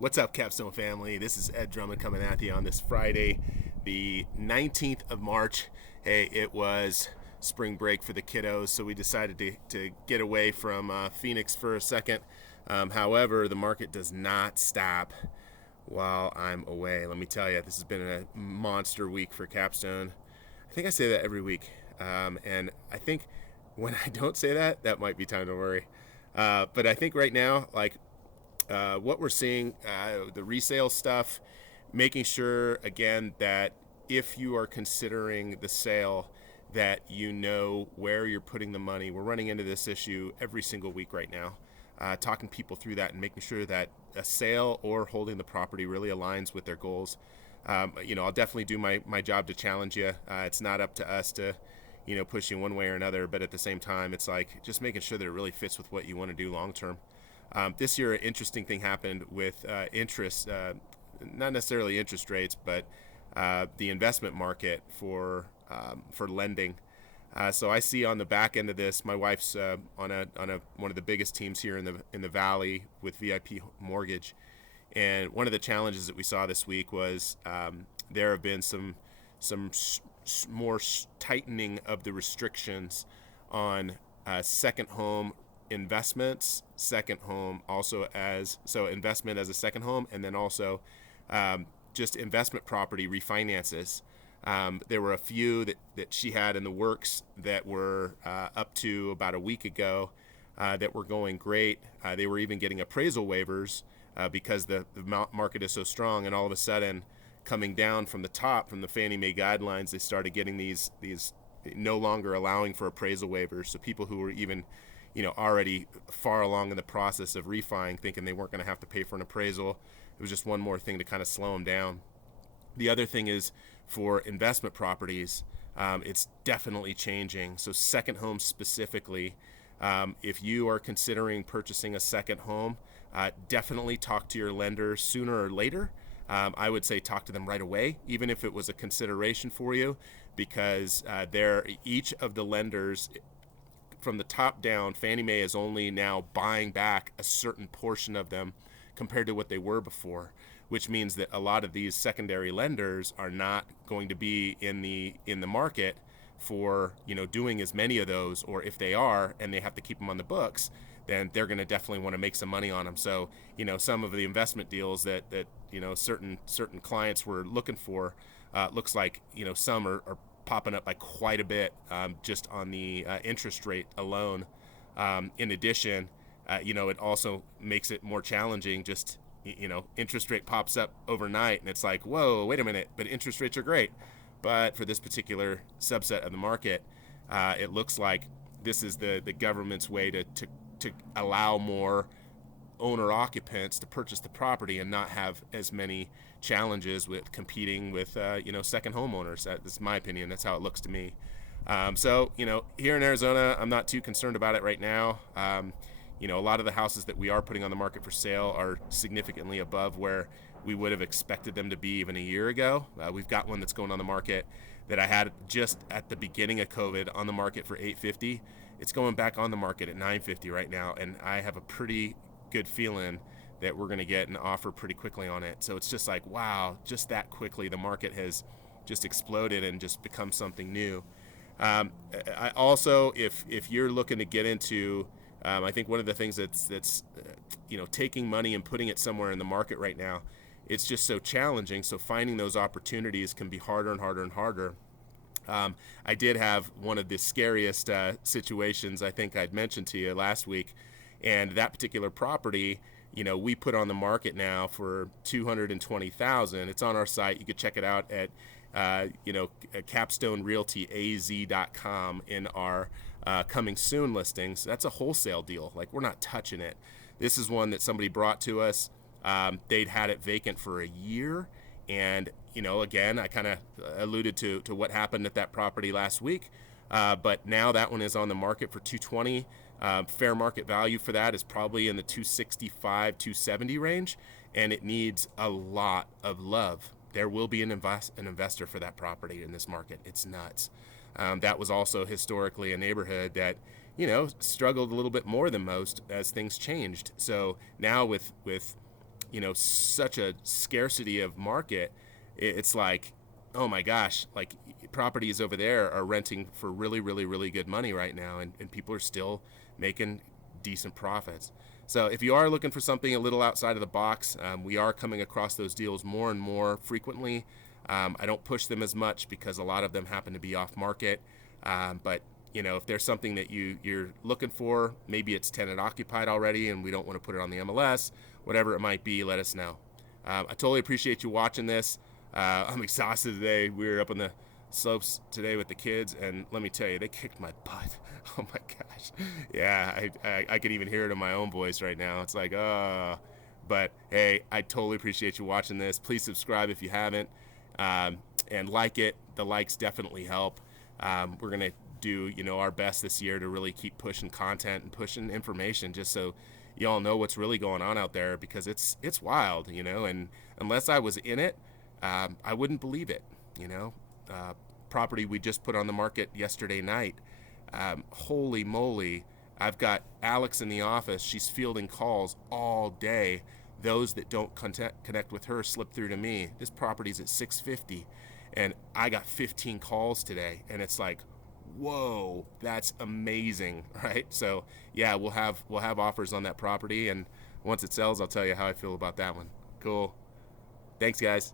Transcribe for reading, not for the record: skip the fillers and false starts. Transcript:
What's up, Capstone family? This is Ed Drummond coming at you on this Friday, the 19th of March. Hey, it was spring break for the kiddos, so we decided to get away from Phoenix for a second. However, the market does not stop while I'm away. Let me tell you, this has been a monster week for Capstone. I think I say that every week, and I think when I don't say that, that might be time to worry. But I think right now, what we're seeing, the resale stuff, making sure, again, that if you are considering the sale, that you know where you're putting the money. We're running into this issue every single week right now, talking people through that and making sure that a sale or holding the property really aligns with their goals. I'll definitely do my job to challenge you. It's not up to us to, push you one way or another, but at the same time, it's like just making sure that it really fits with what you want to do long term. This year, an interesting thing happened with interest, not necessarily interest rates, but the investment market for lending. So I see on the back end of this, my wife's on one of the biggest teams here in the Valley with VIP Mortgage, and one of the challenges that we saw this week was there have been some more tightening of the restrictions on second home investments, second home also so investment as a second home, and then also just investment property refinances. There were a few that she had in the works that were up to about a week ago that were going great. They were even getting appraisal waivers because the market is so strong, and all of a sudden, coming down from the top, from the Fannie Mae guidelines, they started getting these no longer allowing for appraisal waivers. So people who were even already far along in the process of refining, thinking they weren't going to have to pay for an appraisal. It was just one more thing to kind of slow them down. The other thing is for investment properties, it's definitely changing. So second homes specifically, if you are considering purchasing a second home, definitely talk to your lender sooner or later. I would say talk to them right away, even if it was a consideration for you, because each of the lenders, from the top down, Fannie Mae is only now buying back a certain portion of them compared to what they were before, which means that a lot of these secondary lenders are not going to be in the market for doing as many of those, or if they are and they have to keep them on the books, then they're going to definitely want to make some money on them. So some of the investment deals that certain clients were looking for, looks like some are popping up by quite a bit, just on the interest rate alone. In addition, it also makes it more challenging. Just interest rate pops up overnight, and it's like, whoa, wait a minute, but interest rates are great. But for this particular subset of the market, it looks like this is the government's way to allow more owner occupants to purchase the property and not have as many challenges with competing with second homeowners. That's my opinion. That's how it looks to me. So here in Arizona, I'm not too concerned about it right now. A lot of the houses that we are putting on the market for sale are significantly above where we would have expected them to be even a year ago. We've got one that's going on the market that I had just at the beginning of COVID on the market for $850. It's going back on the market at $950 right now, and I have a pretty good feeling that we're going to get an offer pretty quickly on it. So it's just like, wow, just that quickly the market has just exploded and just become something new. I also, if you're looking to get into, I think one of the things that's taking money and putting it somewhere in the market right now, it's just so challenging. So finding those opportunities can be harder and harder and harder. I did have one of the scariest situations I think I'd mentioned to you last week, and that particular property, we put on the market now for $220,000. It's on our site. You could check it out at CapstoneRealtyAZ.com in our coming soon listings. That's a wholesale deal. Like, we're not touching it. This is one that somebody brought to us. They'd had it vacant for a year, and again, I kind of alluded to what happened at that property last week, but now that one is on the market for $220,000. Fair market value for that is probably in the $265,000, $270,000 range, and it needs a lot of love. There will be an investor for that property in this market. It's nuts. That was also historically a neighborhood that struggled a little bit more than most as things changed. So now with such a scarcity of market. It's like, oh my gosh, like properties over there are renting for really, really, really good money right now, and people are still making decent profits. So if you are looking for something a little outside of the box, we are coming across those deals more and more frequently. I don't push them as much because a lot of them happen to be off market. But if there's something that you're looking for, maybe it's tenant occupied already and we don't want to put it on the MLS, whatever it might be, let us know. I totally appreciate you watching this. I'm exhausted today. We were up on the slopes today with the kids, and let me tell you, they kicked my butt. Oh my gosh. Yeah, I could even hear it in my own voice right now. It's like, but hey, I totally appreciate you watching this. Please subscribe if you haven't, and like it. The likes definitely help. We're gonna do our best this year to really keep pushing content and pushing information, just so y'all know what's really going on out there, because it's wild, and unless I was in it, I wouldn't believe it. Property we just put on the market yesterday night. Holy moly, I've got Alex in the office. She's fielding calls all day. Those that don't connect with her slip through to me. This property's at 650, and I got 15 calls today, and it's like, whoa, that's amazing, right? So yeah, we'll have offers on that property, and once it sells, I'll tell you how I feel about that one. Cool. Thanks, guys.